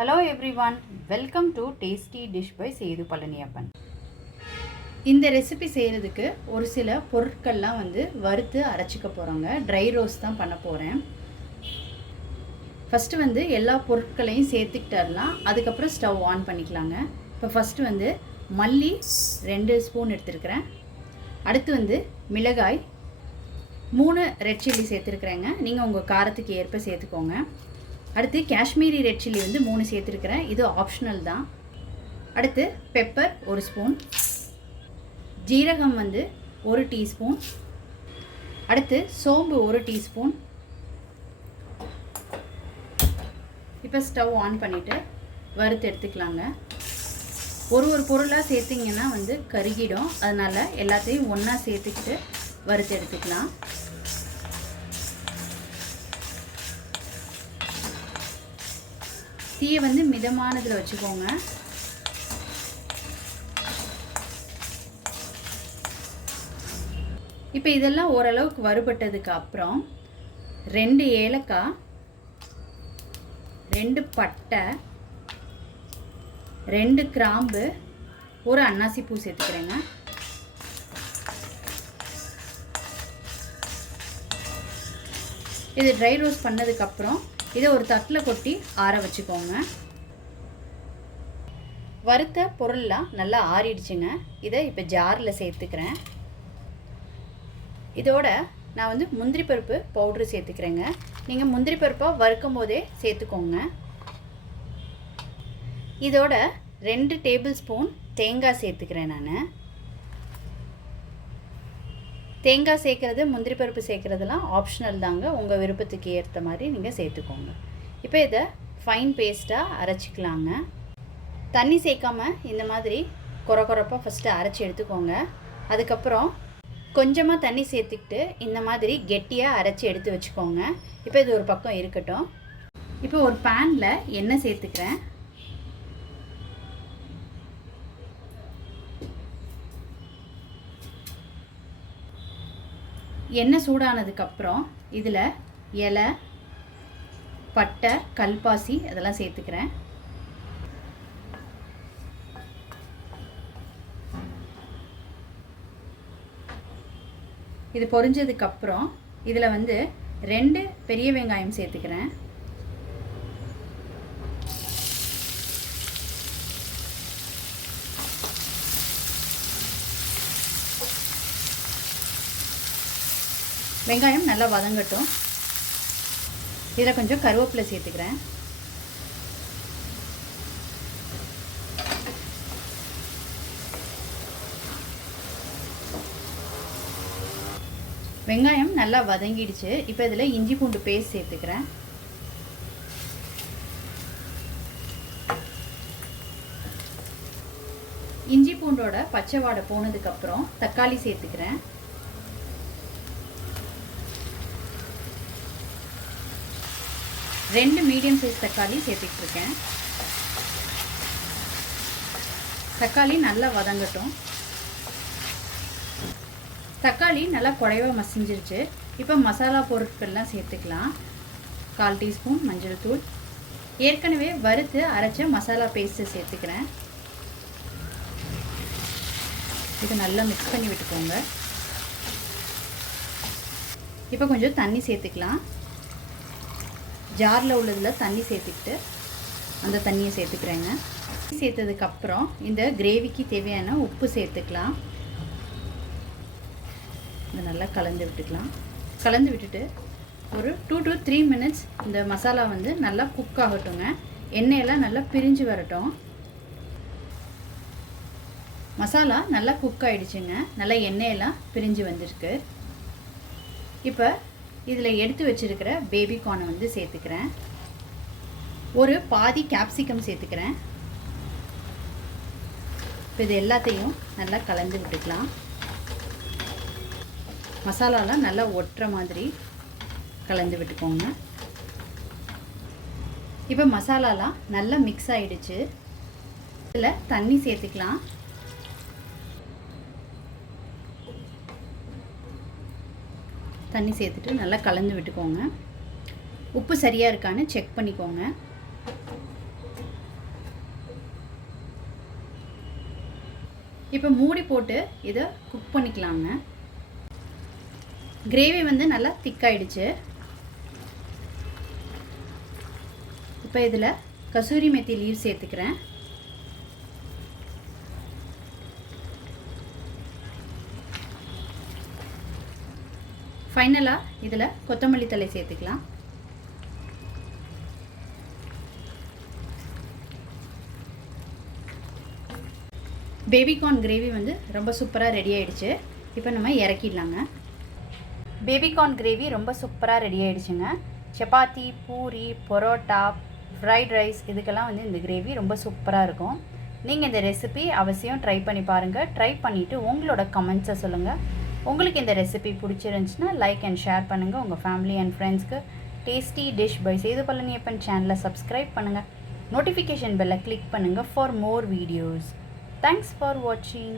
Hello everyone, welcome to Tasty Dish by Sedu Palaniappan. இந்த recipe செய்கிறதுக்கு ஒரு சில பொருட்கள்லாம் வறுத்து அரைச்சிக்க போகிறோங்க. ட்ரை ரோஸ்ட் தான் பண்ண போகிறேன். ஃபஸ்ட்டு எல்லா பொருட்களையும் சேர்த்துக்கிட்டரலாம். அதுக்கப்புறம் ஸ்டவ் ஆன் பண்ணிக்கலாங்க. இப்போ ஃபஸ்ட்டு மல்லி 2 ஸ்பூன் எடுத்துருக்கிறேன். அடுத்து மிளகாய் 3 ரெட் சில்லி சேர்த்துருக்குறேங்க. நீங்கள் உங்கள் காரத்துக்கு ஏற்ப சேர்த்துக்கோங்க. அடுத்து காஷ்மீரி ரெட் சில்லி 3 சேர்த்துருக்கிறேன். இது ஆப்ஷனல் தான். அடுத்து பெப்பர் 1 ஸ்பூன், ஜீரகம் 1 டீஸ்பூன், அடுத்து சோம்பு 1 டீஸ்பூன். இப்போ ஸ்டவ் ஆன் பண்ணிவிட்டு வறுத்து எடுத்துக்கலாங்க. ஒரு பொருளாக சேர்த்திங்கன்னா கருகிடும். அதனால் எல்லாத்தையும் ஒன்றா சேர்த்துக்கிட்டு வறுத்து எடுத்துக்கலாம். தீயை மிதமானதில் வச்சுக்கோங்க. இப்போ இதெல்லாம் ஓரளவுக்கு வறுபட்டதுக்கு அப்புறம் 2 ஏலக்காய், 2 பட்டை, 2 கிராம்பு, 1 அன்னாசி பூ சேர்த்துக்கிறேங்க. இது ட்ரை ரோஸ்ட் பண்ணதுக்கப்புறம் இதை ஒரு தட்டில் கொட்டி ஆற வச்சுக்கோங்க. வறுத்த பொருள்லாம் நல்லா ஆறிடுச்சுங்க. இதை இப்போ ஜாரில் சேர்த்துக்கிறேன். இதோட நான் முந்திரி பருப்பு பவுட்ரு சேர்த்துக்கிறேங்க. நீங்கள் முந்திரி பருப்பை வறுக்கும் போதே சேர்த்துக்கோங்க. இதோட 2 டேபிள் ஸ்பூன் தேங்காய் சேர்த்துக்கிறேன். நான் தேங்காய் சேர்க்குறது, முந்திரி பருப்பு சேர்க்குறதுலாம் ஆப்ஷனல் தாங்க. உங்கள் விருப்பத்துக்கு ஏற்ற மாதிரி நீங்கள் சேர்த்துக்கோங்க. இப்போ இதை ஃபைன் பேஸ்ட்டாக அரைச்சிக்கலாங்க. தண்ணி சேர்க்காமல் இந்த மாதிரி கொரப்பாக ஃபஸ்ட்டு அரைச்சி எடுத்துக்கோங்க. அதுக்கப்புறம் கொஞ்சமாக தண்ணி சேர்த்துக்கிட்டு இந்த மாதிரி கெட்டியாக அரைச்சி எடுத்து வச்சுக்கோங்க. இப்போ இது ஒரு பக்கம் இருக்கட்டும். இப்போ ஒரு பேனில் எண்ணெய் சேர்த்துக்கிறேன். எண்ணெய் சூடானதுக்கப்புறம் இதில் இலை, பட்டை, கல்பாசி அதெல்லாம் சேர்த்துக்கிறேன். இது பொரிஞ்சதுக்கப்புறம் இதில் 2 பெரிய வெங்காயம் சேர்த்துக்கிறேன். வெங்காயம் நல்லா வதங்கட்டும். இதில் கொஞ்சம் கருவேப்பிலை சேர்த்துக்கிறேன். வெங்காயம் நல்லா வதங்கிடுச்சு. இப்போ இதில் இஞ்சி பூண்டு பேஸ்ட் சேர்த்துக்கிறேன். இஞ்சி பூண்டோட பச்சை வாடை போனதுக்கப்புறம் தக்காளி சேர்த்துக்கிறேன். 2 மீடியம் சைஸ் தக்காளி சேர்த்துக்கிட்டுருக்கேன். தக்காளி நல்லா வதங்கட்டும். தக்காளி நல்லா குழைவாக மசிஞ்சிருச்சு. இப்போ மசாலா பொருட்கள்லாம் சேர்த்துக்கலாம். 1/4 டீஸ்பூன் மஞ்சள் தூள், ஏற்கனவே வறுத்து அரைச்ச மசாலா பேஸ்ட்டு சேர்த்துக்கிறேன். இதை நல்லா மிக்ஸ் பண்ணி விட்டுக்கோங்க. இப்போ கொஞ்சம் தண்ணி சேர்த்துக்கலாம். ஜாரில் உள்ளதில் தண்ணி சேர்த்துக்கிட்டு அந்த தண்ணியை சேர்த்துக்கிறேங்க. சேர்த்ததுக்கப்புறம் இந்த கிரேவிக்கு தேவையான உப்பு சேர்த்துக்கலாம். இதை நல்லா கலந்து விட்டுக்கலாம். கலந்து விட்டுட்டு ஒரு 2 to 3 மினிட்ஸ் இந்த மசாலா நல்லா குக் ஆகட்டுங்க. எண்ணெயெல்லாம் நல்லா பிரிஞ்சு வரட்டும். மசாலா நல்லா குக் ஆகிடுச்சுங்க. நல்லா எண்ணெயெல்லாம் பிரிஞ்சு வந்திருக்கு. இப்போ இதில் எடுத்து வச்சுருக்கிற பேபி கார்னை சேர்த்துக்கிறேன். ஒரு பாதி கேப்சிகம் சேர்த்துக்கிறேன். இப்போ இது எல்லாத்தையும் நல்லா கலந்து விட்டுக்கலாம். மசாலாலாம் நல்லா ஒட்டுற மாதிரி கலந்து விட்டுக்கோங்க. இப்போ மசாலாலாம் நல்லா மிக்ஸ் ஆகிடுச்சு. இதில் தண்ணி சேர்த்துக்கலாம். தண்ணி சேர்த்துட்டு நல்லா கலந்து விட்டுக்கோங்க. உப்பு சரியாக இருக்கான்னு செக் பண்ணிக்கோங்க. இப்போ மூடி போட்டு இதை குக் பண்ணிக்கலாங்க. கிரேவி வந்து நல்லா திக்காயிடுச்சு. இப்போ இதில் கசூரி மெத்தி லீவ் சேர்த்துக்கிறேன். ஃபைனலாக இதில் கொத்தமல்லி தழை சேர்த்துக்கலாம். பேபிகார்ன் கிரேவி வந்து ரொம்ப சூப்பராக ரெடி ஆகிடுச்சு. இப்போ நம்ம இறக்கிடலாங்க. பேபிகார்ன் கிரேவி ரொம்ப சூப்பராக ரெடி ஆகிடுச்சுங்க. சப்பாத்தி, பூரி, பரோட்டா, ஃப்ரைட் ரைஸ் இதுக்கெல்லாம் வந்து இந்த கிரேவி ரொம்ப சூப்பராக இருக்கும். நீங்கள் இந்த ரெசிபி அவசியம் ட்ரை பண்ணி பாருங்கள். ட்ரை பண்ணிவிட்டு உங்களோட கமெண்ட்ஸை சொல்லுங்கள். உங்களுக்கு இந்த ரெசிபி பிடிச்சிருந்துச்சுன்னா லைக் அண்ட் ஷேர் பண்ணுங்கள். உங்கள் ஃபேமிலி அண்ட் ஃப்ரெண்ட்ஸ்க்கு tasty dish by Sethu Palaniappan சேனலை சப்ஸ்கிரைப் பண்ணுங்கள். நோட்டிஃபிகேஷன் பெல்லை கிளிக் பண்ணுங்கள் for more videos. Thanks for watching.